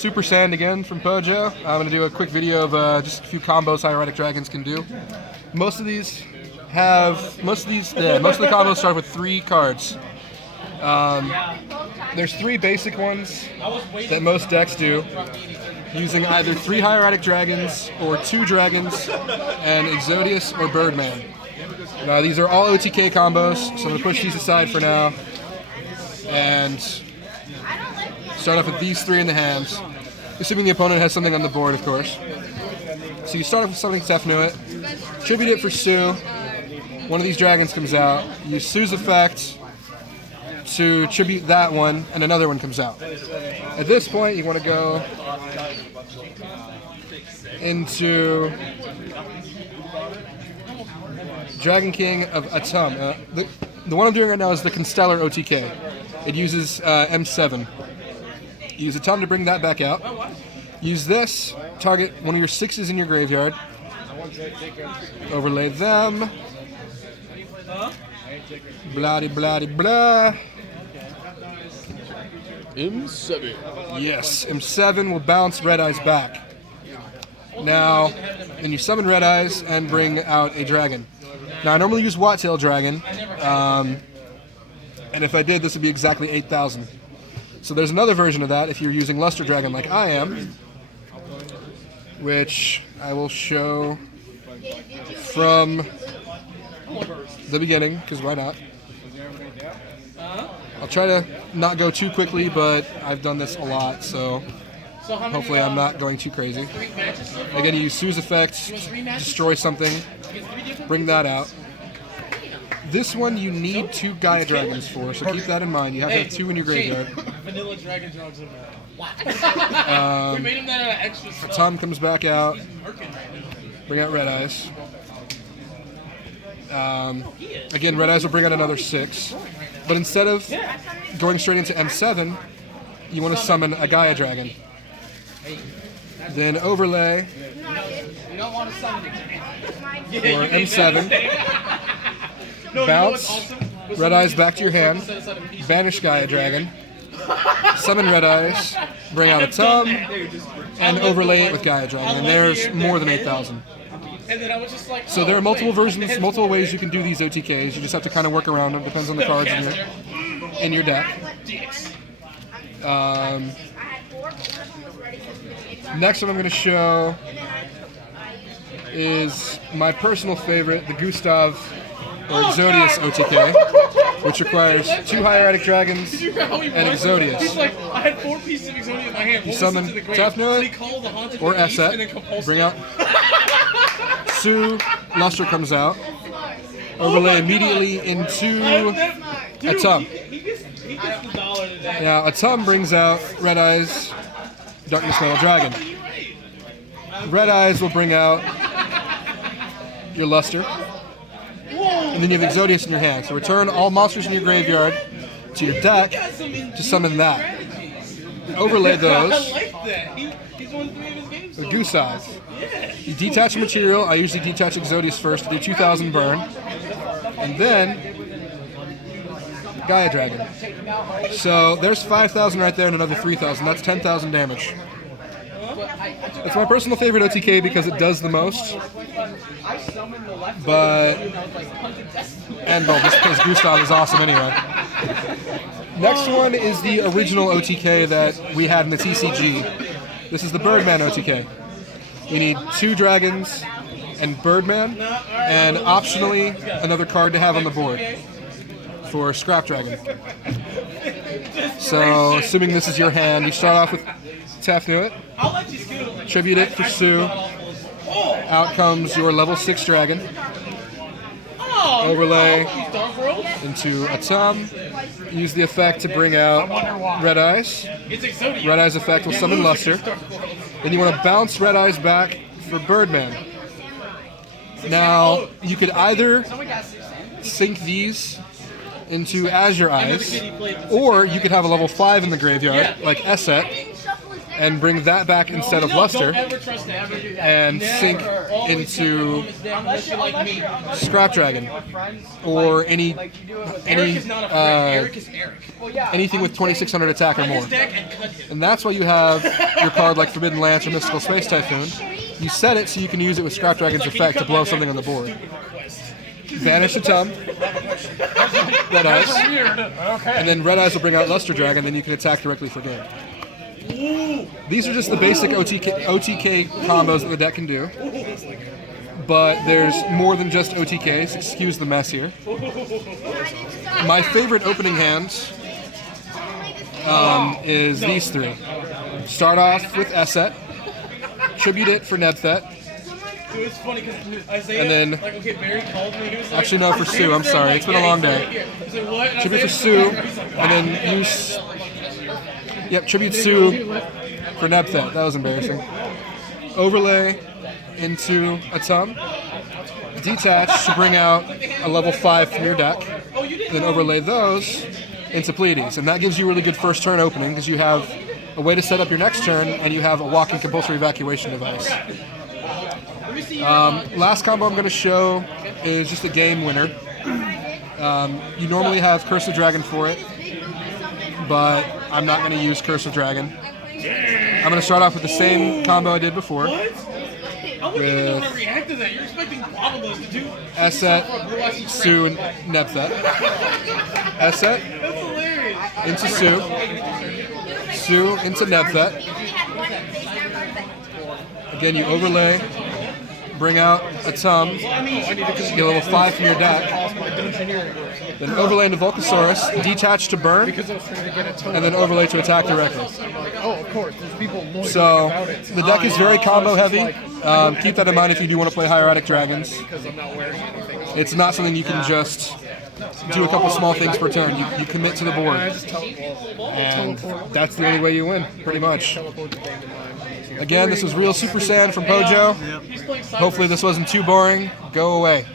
Super Sand again from POJO. I'm going to do a quick video of just a few combos Hieratic Dragons can do. Most of the combos start with 3 cards. There's 3 basic ones that most decks do, using either 3 Hieratic Dragons or 2 Dragons and Exodius or Birdman. Now these are all OTK combos, so I'm going to push these aside for now and start off with these 3 in the hands, assuming the opponent has something on the board, of course. So you start off with something Tefnuit, tribute it for Sue. One of these dragons comes out. You use Sue's effect to tribute that one, and another one comes out. At this point, you want to go into Dragon King of Atum. The one I'm doing right now is the Constellar OTK. It uses M7. Use Atum to bring that back out. Use this, target one of your 6s in your graveyard. Overlay them. Blah blah blah. M7. Yes, M7 will bounce Red Eyes back. Now, then you summon Red Eyes and bring out a dragon. Now I normally use Wattail Dragon, and if I did, this would be exactly 8,000. So there's another version of that if you're using Luster Dragon like I am, which I will show from the beginning, because why not? I'll try to not go too quickly, but I've done this a lot, so hopefully I'm not going too crazy. Again, you use Sue's effect, destroy something, bring that out. This one you need 2 Gaia Dragons for, so keep that in mind. You have to have 2 in your graveyard. Vanilla Dragon Dogs in there. We made him that out of extra stuff. Tom comes back out. Bring out Red Eyes. Again, Red Eyes will bring out another 6. But instead of going straight into M7, you want to summon a Gaia Dragon. Then overlay for M7. Bounce Red Eyes back to your hand. Banish Gaia Dragon. Summon Red Eyes. Bring out a Tub. And overlay it with Gaia Dragon. And there's more than 8,000. So there are multiple versions, multiple ways you can do these OTKs. You just have to kind of work around them. Depends on the cards in your deck. Next one I'm going to show is my personal favorite, the Gustav or Exodius OTK, which requires 2 Hieratic Dragons and Exodius. He's like, I had 4 pieces of Exodius in my hand. You summon Tefnuit or Esset, bring out Sue, Luster comes out, overlay immediately into Atum. Now Atum brings out Red Eyes, Darkness Metal Dragon. Red Eyes will bring out your Luster. And then you have Exodius in your hand. So return all monsters in your graveyard to your deck to summon that. Overlay those with Gustav. You detach a material. I usually detach Exodius first to do 2,000 burn. And then Gaia Dragon. So there's 5,000 right there and another 3,000. That's 10,000 damage. It's my personal favorite OTK because it does the most. But, and well, just because Gustav is awesome anyway. Next one is the original OTK that we had in the TCG. This is the Birdman OTK. You need 2 dragons and Birdman, and optionally another card to have on the board for Scrap Dragon. So, assuming this is your hand, you start off with Tefnuit, tribute it for Sue. Out comes your level 6 dragon. Overlay into Atum. Use the effect to bring out Red Eyes. Red Eyes effect will summon Luster. Then you want to bounce Red Eyes back for Birdman. Now, you could either sink these into Azure Eyes, or you could have a level 5 in the graveyard, like Esset, and bring that back instead of Luster, Don't ever trust that. and sink Always into unless you like me. Scrap Dragon, or Eric is not a friend. Eric is Eric. anything with 2600 attack or more. His deck and cut him. And that's why you have your card like Forbidden Lance or Mystical Space Typhoon. You set it so you can use it with Scrap Dragon's effect to blow something on the board. Vanish the Tum, Red Eyes, and then Red Eyes will bring out Luster Dragon, then you can attack directly for game. These are just the basic OTK combos that the deck can do, but there's more than just OTKs, excuse the mess here. My favorite opening hand is these three. Start off with Esset, tribute it for Nebthet, Dude, it's funny because Isaiah, and then like, okay, Barry called me. He was like, actually no, for Sue, I'm sorry, it's been a long day. He's like, what? And Tribute for Isaiah- Sue, he's like, and then use. Yep, tribute Sue for Nebthet. That was embarrassing. Overlay into a Tum. Detach to bring out a level 5 from your deck. Then overlay those into Pleiades. And that gives you a really good first turn opening because you have a way to set up your next turn and you have a walking compulsory evacuation device. Last combo I'm going to show is just a game winner. You normally have Curse of Dragon for it, but I'm not going to use Curse of Dragon. I'm going to start off with the same combo I did before. What? I wouldn't even know how to react to that. You're expecting Bobble's to do Esset, Sue, and Nebthet. Esset That's hilarious. into Sue. Sue into Nebthet. Again, you overlay, bring out a Tum, get a level 5 from your deck. Then overlay into Volcasaurus, detach to burn, and then overlay to attack directly. So the deck is very combo heavy. Keep that in mind if you do want to play Hieratic Dragons. It's not something you can just do a couple small things per turn. You commit to the board, and that's the only way you win, pretty much. Again, this was Real Super Sand from POJO. Hopefully this wasn't too boring. Go away.